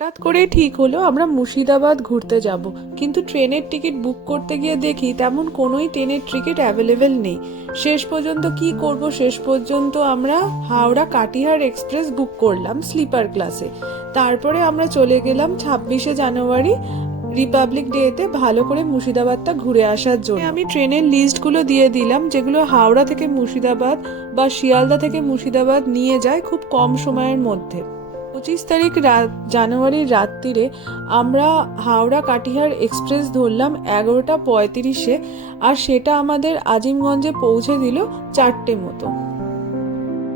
হঠাৎ করে ঠিক হলো আমরা মুর্শিদাবাদ ঘুরতে যাব, কিন্তু ট্রেনের টিকিট বুক করতে গিয়ে দেখি তেমন কোনোই ট্রেনের টিকিট অ্যাভেলেবেল নেই। শেষ পর্যন্ত কি করব, শেষ পর্যন্ত আমরা হাওড়া কাটিহার এক্সপ্রেস বুক করলাম স্লিপার ক্লাসে। তারপরে আমরা চলে গেলাম 26শে জানুয়ারি রিপাবলিক ডেতে ভালো করে মুর্শিদাবাদটা ঘুরে আসার জন্য। আমি ট্রেনের লিস্টগুলো দিয়ে দিলাম যেগুলো হাওড়া থেকে মুর্শিদাবাদ বা শিয়ালদা থেকে মুর্শিদাবাদ নিয়ে যায় খুব কম সময়ের মধ্যে। 25 তারিখ জানুয়ারির রাত্রিরে আমরা হাওড়া কাটিহার এক্সপ্রেস ধরলাম 11টা 35-এ, আর সেটা আমাদের আজিমগঞ্জে পৌঁছে দিল 4টে মতো।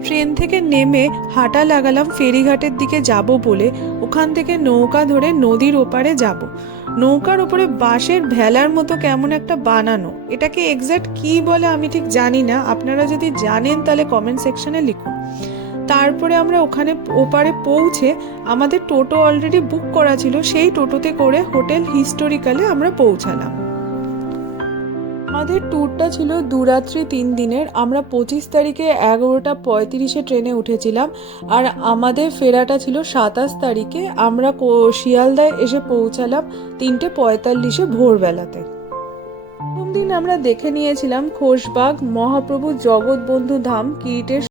ট্রেন থেকে নেমে হাঁটা লাগালাম ফেরিঘাটের দিকে যাব বলে। ওখান থেকে নৌকা ধরে নদীর ওপারে যাব। নৌকার ওপরে বাঁশের ভেলার মতো কেমন একটা বানানো, এটাকে এক্স্যাক্ট কি বলে আমি ঠিক জানি না, আপনারা যদি জানেন তাহলে কমেন্ট সেকশনে লিখুন। তারপরে আমরা ওখানে ওপারে পৌঁছে আমাদের টোটো অলরেডি বুক করা ছিল, সেই টোটোতে করে হোটেল হিস্টোরিক্যালে আমরা পৌঁছালাম। আমাদের ট্যুরটা ছিল 2 রাত্রি 3 দিনের। আমরা 25 তারিখে 11টা 35-এ ট্রেনে উঠেছিলাম, আর আমাদের ফেরাটা ছিল 27 তারিখে। আমরা শিয়ালদায় এসে পৌঁছালাম 3টে 45-এ ভোরবেলাতে। প্রথম দিন আমরা দেখে নিয়েছিলাম খোশবাগ, মহাপ্রভু জগৎবন্ধু ধাম, কিরিটের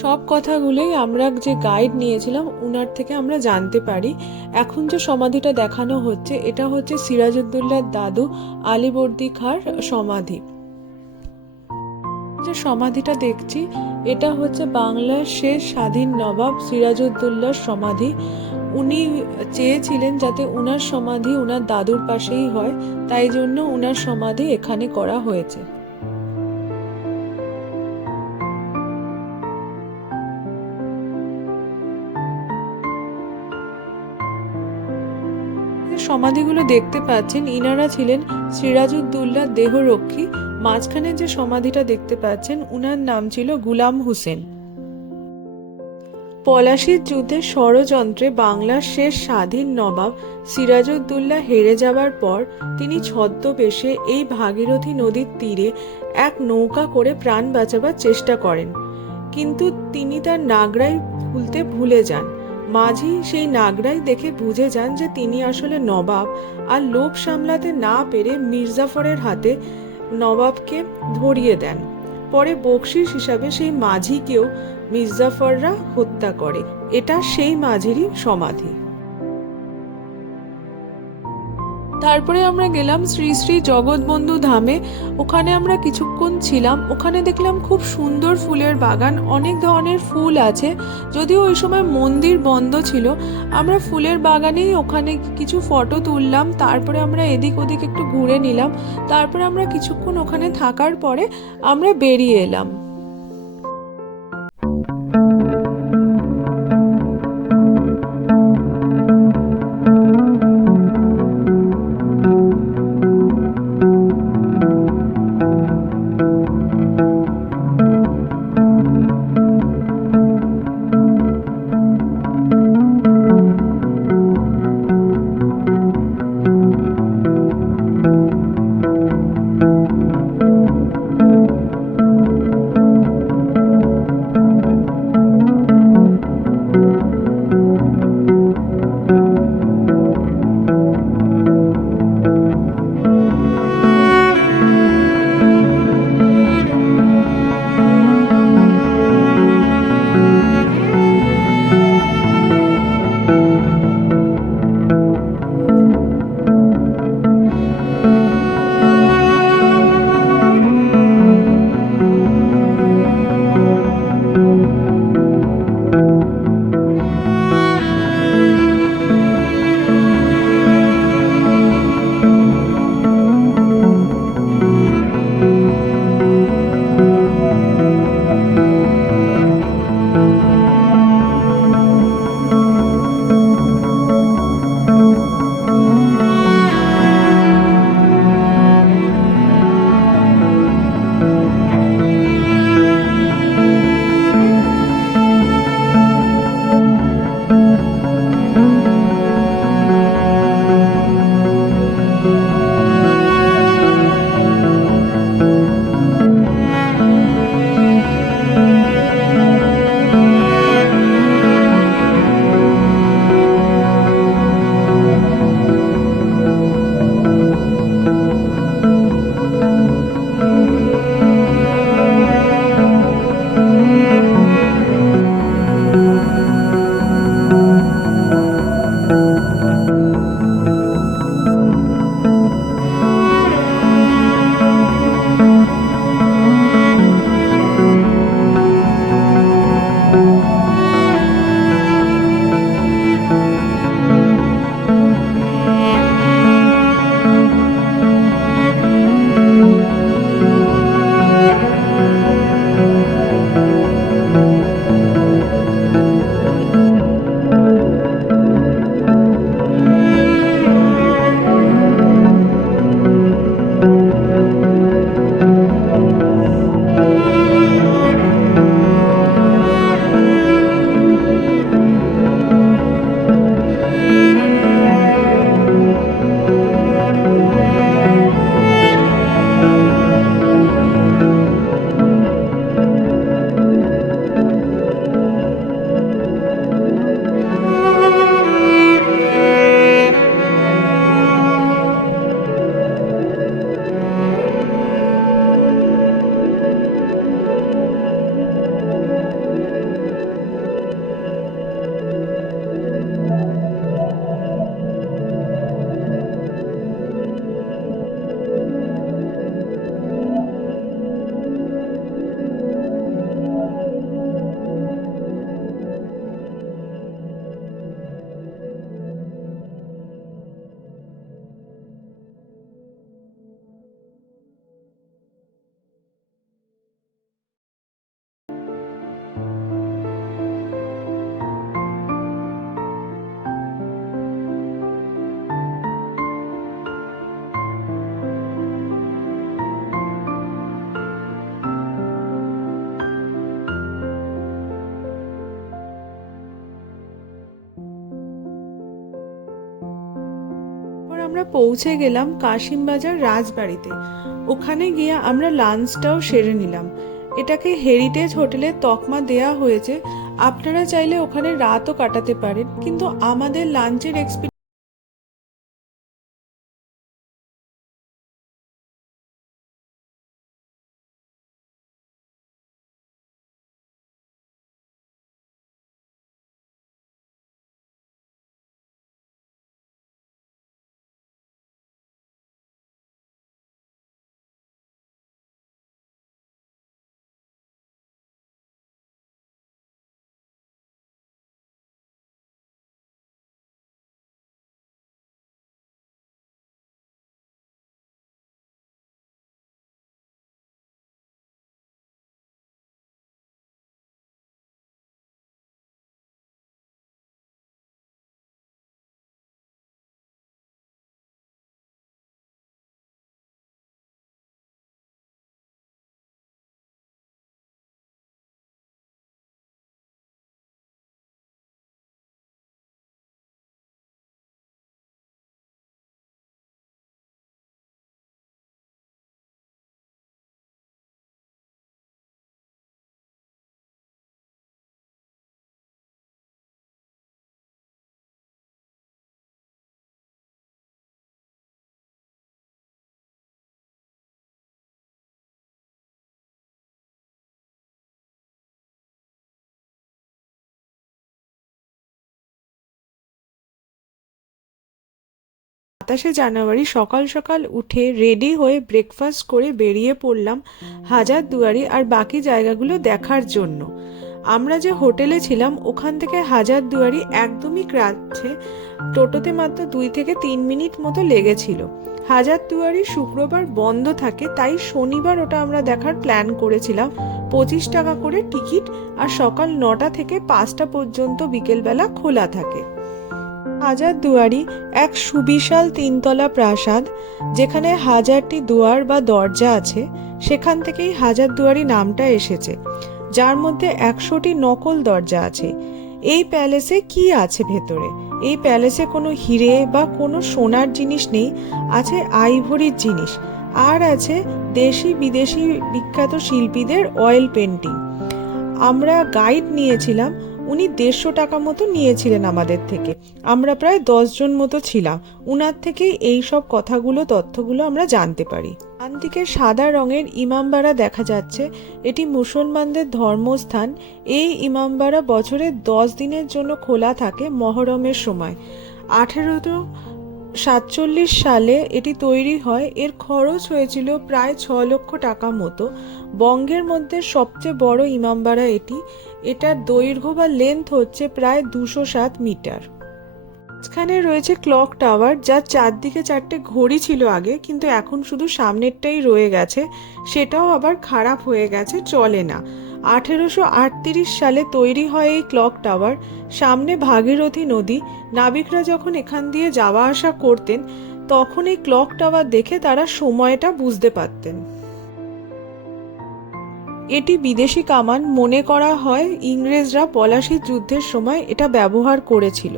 সব কথাগুলোই আমরা যে গাইড নিয়েছিলাম উনার থেকে আমরা জানতে পারি। এখন যে সমাধিটা দেখানো হচ্ছে এটা হচ্ছে সিরাজউদ্দৌলার দাদু আলীবর্দী খাঁর সমাধি। যে সমাধিটা দেখছি এটা হচ্ছে বাংলার শেষ স্বাধীন নবাব সিরাজউদ্দৌলার সমাধি। উনি চেয়েছিলেন যাতে উনার সমাধি উনার দাদুর পাশেই হয়, তাই জন্য উনার সমাধি এখানে করা হয়েছে। সমাধিগুলো দেখতে পাচ্ছেন, ইনারা ছিলেন সিরাজউদ্দৌলার দেহরক্ষী। মাঝখানে যে সমাধিটা দেখতে পাচ্ছেন উনার নাম ছিল গুলাম হোসেন। পলাশির যুদ্ধে ষড়যন্ত্রে বাংলার শেষ স্বাধীন নবাব সিরাজউদ্দৌলা হেরে যাবার পর তিনি ছদ্মবেশে এই ভাগীরথী নদীর তীরে এক নৌকা করে প্রাণ বাঁচাবার চেষ্টা করেন, কিন্তু তিনি তার নাগরাই খুলতে ভুলে যান। মাঝি সেই নাগরাই দেখে বুঝে যান যে তিনি আসলে নবাব, আর লোভ সামলাতে না পেরে মির্জাফরের হাতে নবাবকে ধরিয়ে দেন। পরে বকশিস হিসাবে সেই মাঝিকেও মির্জাফররা হত্যা করে। এটা সেই মাঝিরই সমাধি। তারপরে আমরা গেলাম শ্রী শ্রী জগৎবন্ধু ধামে। ওখানে আমরা কিছুক্ষণ ছিলাম। ওখানে দেখলাম খুব সুন্দর ফুলের বাগান, অনেক ধরনের ফুল আছে। যদিও ওই সময় মন্দির বন্ধ ছিল। আমরা ফুলের বাগানেই ওখানে কিছু ফটো তুললাম, তারপরে আমরা এদিক ওদিক একটু ঘুরে নিলাম। তারপরে আমরা কিছুক্ষণ ওখানে থাকার পরে আমরা বেরিয়ে এলাম। আমরা পৌঁছে গেলাম কাশিমবাজার রাজবাড়িতে। ওখানে গিয়ে আমরা লাঞ্চটাও সেরে নিলাম। এটাকে হেরিটেজ হোটেলের তকমা দেয়া হয়েছে। আপনারা চাইলে ওখানে রাতও কাটাতে পারেন, কিন্তু আমাদের লাঞ্চের এক্সপিরিয়েন্স জানুয়ারি সকাল সকাল উঠে রেডি হয়ে ব্রেকফাস্ট করে বেরিয়ে পড়লাম হাজারদুয়ারি আর বাকি জায়গাগুলো দেখার জন্য। আমরা যে হোটেলে ছিলাম ওখান থেকে হাজারদুয়ারি একদমই কাছে, টোটোতে মাত্র 2 থেকে 3 মিনিট মতো লেগেছিল। হাজারদুয়ারি শুক্রবার বন্ধ থাকে, তাই শনিবার ওটা আমরা দেখার প্ল্যান করেছিলাম। 25 টাকা করে টিকিট, আর সকাল 9টা থেকে 5টা পর্যন্ত বিকেলবেলা খোলা থাকে। হাজারদুয়ারি এক সুবিশাল 3তলা প্রাসাদ, যেখানে 1000টি দুয়ার বা দরজা আছে। সেখান থেকেই হাজারদুয়ারি নামটা এসেছে, যার মধ্যে 100টি নকল দরজা আছে। এই প্যালেসে কি আছে ভেতরে? এই প্যালেসে কোনো হিরে বা কোনো সোনার জিনিস নেই, আছে আইভরির জিনিস, আর আছে দেশি বিদেশি বিখ্যাত শিল্পীদের অয়েল পেন্টিং। আমরা গাইড নিয়েছিলাম, উনি 150 টাকা মতো নিয়েছিলেন আমাদের থেকে। আমরা প্রায় 10 জন মতো ছিলাম। উনার থেকেই এই সব তথ্যগুলো আমরা জানতে পারি। ডান দিকে সাদা রঙের ইমামবাড়া দেখা যাচ্ছে, এটি মুসলমানদের ধর্মস্থান। এই ইমামবাড়া বছরে 10 দিনের জন্য খোলা থাকে মহরমের সময়। 1847 সালে এটি তৈরি হয়। এর খরচ হয়েছিল প্রায় 6 লক্ষ টাকা মতো। বঙ্গের মধ্যে সবচেয়ে বড় ইমামবাড়া এটি। এটার দৈর্ঘ্য বা লেন্থ হচ্ছে প্রায় 207 মিটার। মাঝখানে রয়েছে ক্লক টাওয়ার, যার চারদিকে 4টে ঘড়ি ছিল আগে, কিন্তু এখন শুধু সামনেরটাই রয়ে গেছে। সেটাও আবার খারাপ হয়ে গেছে, চলে না। 1838 সালে তৈরি হয় এই ক্লক টাওয়ার। সামনে ভাগীরথী নদী। নাবিকরা যখন এখান দিয়ে যাওয়া আসা করতেন, তখন এই ক্লক টাওয়ার দেখে তারা সময়টা বুঝতে পারতেন। এটি বিদেশি কামান, মনে করা হয় ইংরেজরা পলাশির যুদ্ধের সময় এটা ব্যবহার করেছিল।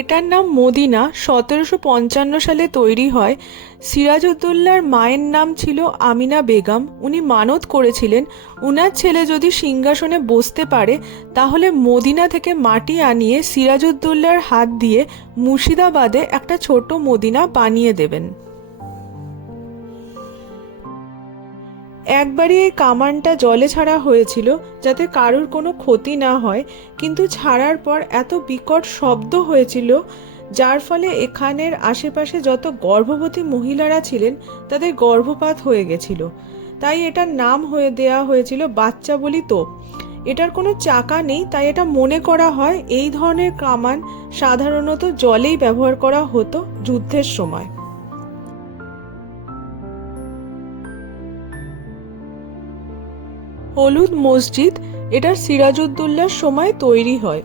এটার নাম মদিনা। 1755 সালে তৈরি হয়। সিরাজউদ্দৌলার মায়ের নাম ছিল আমিনা বেগম। উনি মানত করেছিলেন উনার ছেলে যদি সিংহাসনে বসতে পারে, তাহলে মদিনা থেকে মাটি আনিয়ে সিরাজউদ্দৌলার হাত দিয়ে মুর্শিদাবাদে একটা ছোট মদিনা বানিয়ে দেবেন। একবারই এই কামানটা জলে ছাড়া হয়েছিল, যাতে কারুর কোনো ক্ষতি না হয়, কিন্তু ছাড়ার পর এত বিকট শব্দ হয়েছিল, যার ফলে এখানের আশেপাশে যত গর্ভবতী মহিলারা ছিলেন তাদের গর্ভপাত হয়ে গেছিল। তাই এটার নাম দেওয়া হয়েছিল বাচ্চা বলি তোপ। এটার কোনো চাকা নেই, তাই এটা মনে করা হয় এই ধরনের কামান সাধারণত জলেই ব্যবহার করা হতো যুদ্ধের সময়। হলুদ মসজিদ, এটা সিরাজউদ্দৌলার সময় তৈরি হয়।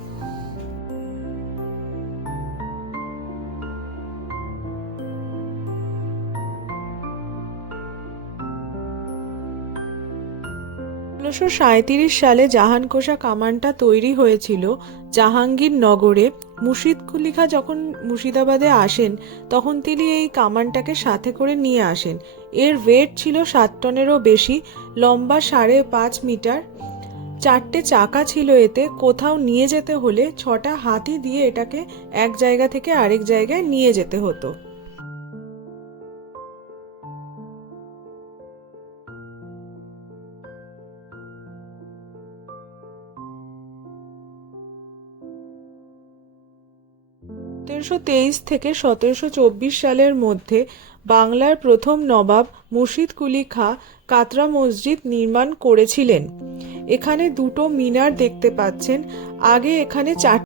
ষোলোশো 37 সালে জাহানকোষা কামানটা তৈরি হয়েছিল জাহাঙ্গীরনগরে। মুর্শিদ কুলি খাঁ যখন মুর্শিদাবাদে আসেন, তখন তিনি এই কামানটাকে সাথে করে নিয়ে আসেন। এর ওয়েট ছিল 7 টনেরও বেশি, লম্বা 5.5 মিটার। 4টে চাকা ছিল এতে। কোথাও নিয়ে যেতে হলে 6টা হাতি দিয়ে এটাকে এক জায়গা থেকে আরেক জায়গায় নিয়ে যেতে হতো। সতেরোশো তেইশ থেকে 1724 সালের মধ্যে বাংলার প্রথম নবাব মুর্শিদ কুলি খাঁ কাতরা মসজিদ নির্মাণ করেছিলেন। এখানে 2টো মিনার দেখতে পাচ্ছেন। আগে এখানে 4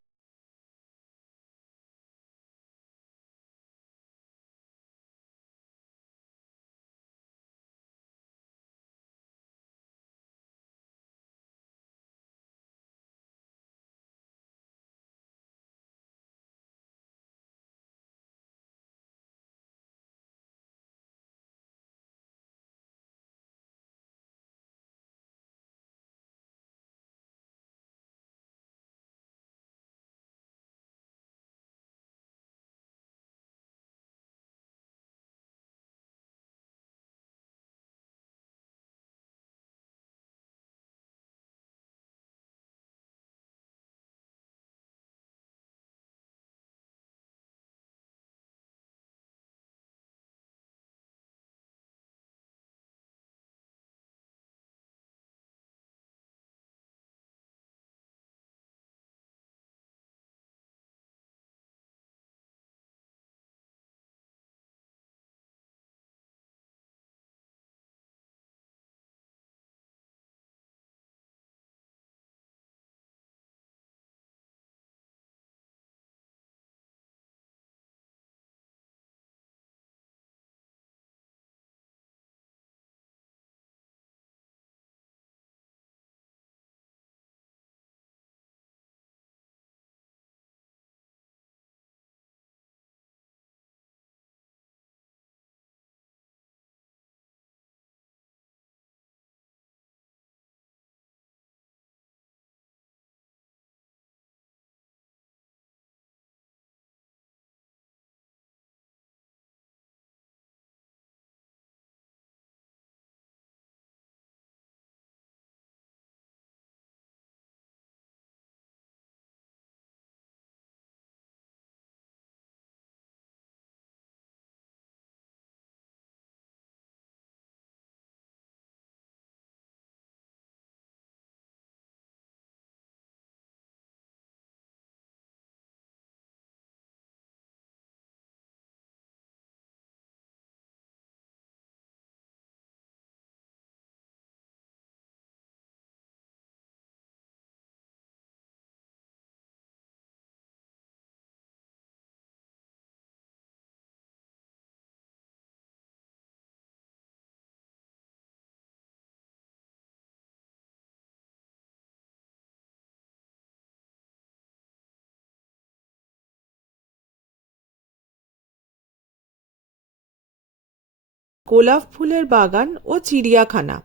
গোলাপ ফুলের বাগান ও চিড়িয়াখানা।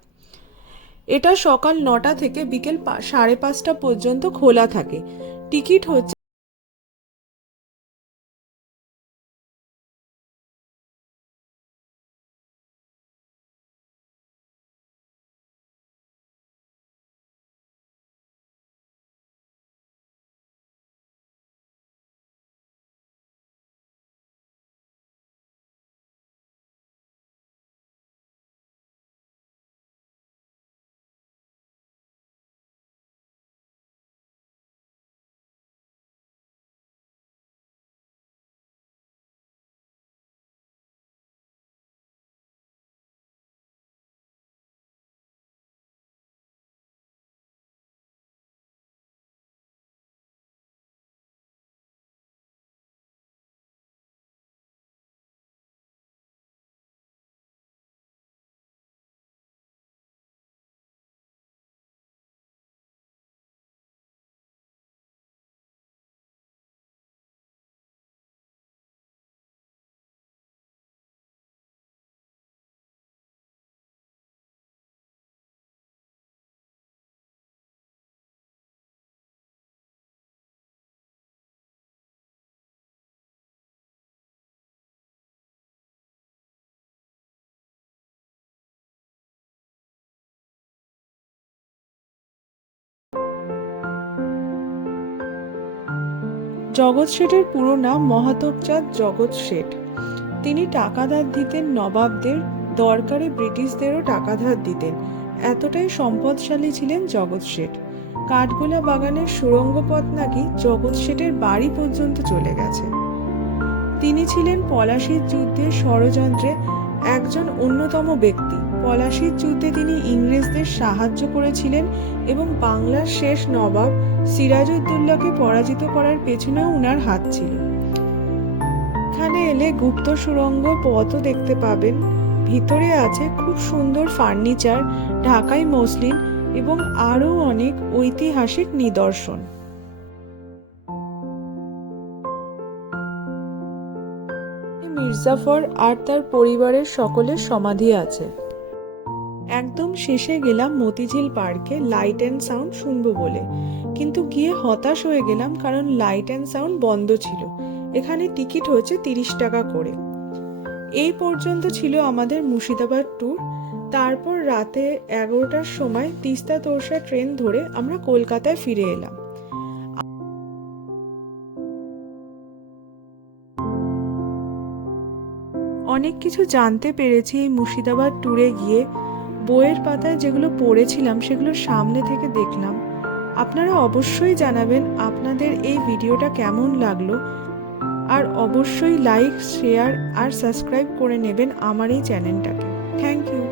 এটা সকাল 9টা থেকে বিকেল 5:30 পর্যন্ত খোলা থাকে। টিকিট হচ্ছে জগৎ শেঠের পুরো নাম মহাতবচাঁদ জগৎ শেঠ। তিনি টাকা ধার দিতেন নবাবদের, দরকারে ব্রিটিশদেরও টাকা ধার দিতেন। এতটাই সম্পদশালী ছিলেন জগৎ শেঠ। কাঠগোলা বাগানের সুড়ঙ্গ পথ নাকি জগৎ শেঠের বাড়ি পর্যন্ত চলে গেছে। তিনি ছিলেন পলাশীর যুদ্ধের ষড়যন্ত্রে একজন অন্যতম ব্যক্তি। পলাশীর যুদ্ধে তিনি ইংরেজদের সাহায্য করেছিলেন এবং বাংলার শেষ নবাব সিরাজউদ্দৌলাকে পরাজিত করার পেছনেও উনার হাত ছিল। এখানে এলে গুপ্ত সুড়ঙ্গ পথও দেখতে পাবেন। ভিতরে আছে খুব সুন্দর ফার্নিচার, ঢাকাই মসলিন এবং আরও অনেক ঐতিহাসিক নিদর্শন। মির্জাফর আর তার পরিবারের সকলের সমাধি আছে। একদম শেষে গেলাম মতিঝিল পার্কে লাইট অ্যান্ড সাউন্ড শুনবো বলে, কিন্তু গিয়ে হতাশ হয়ে গেলাম কারণ লাইট অ্যান্ড সাউন্ড বন্ধ ছিল। এখানে টিকিট হচ্ছে 30 টাকা করে। এই পর্যন্ত ছিল আমাদের মুর্শিদাবাদ ট্যুর। তারপর রাতে 11টার সময় তিস্তা তোরসা ট্রেন ধরে আমরা কলকাতায় ফিরে এলাম। অনেক কিছু জানতে পেরেছি এই মুর্শিদাবাদ ট্যুরে গিয়ে। বইয়ের পাতায় যেগুলো পড়েছিলাম সেগুলো সামনে থেকে দেখলাম। আপনারা অবশ্যই জানাবেন আপনাদের এই ভিডিওটা কেমন লাগলো, আর অবশ্যই লাইক, শেয়ার আর সাবস্ক্রাইব করে নেবেন আমার এই চ্যানেলটাকে। Thank you.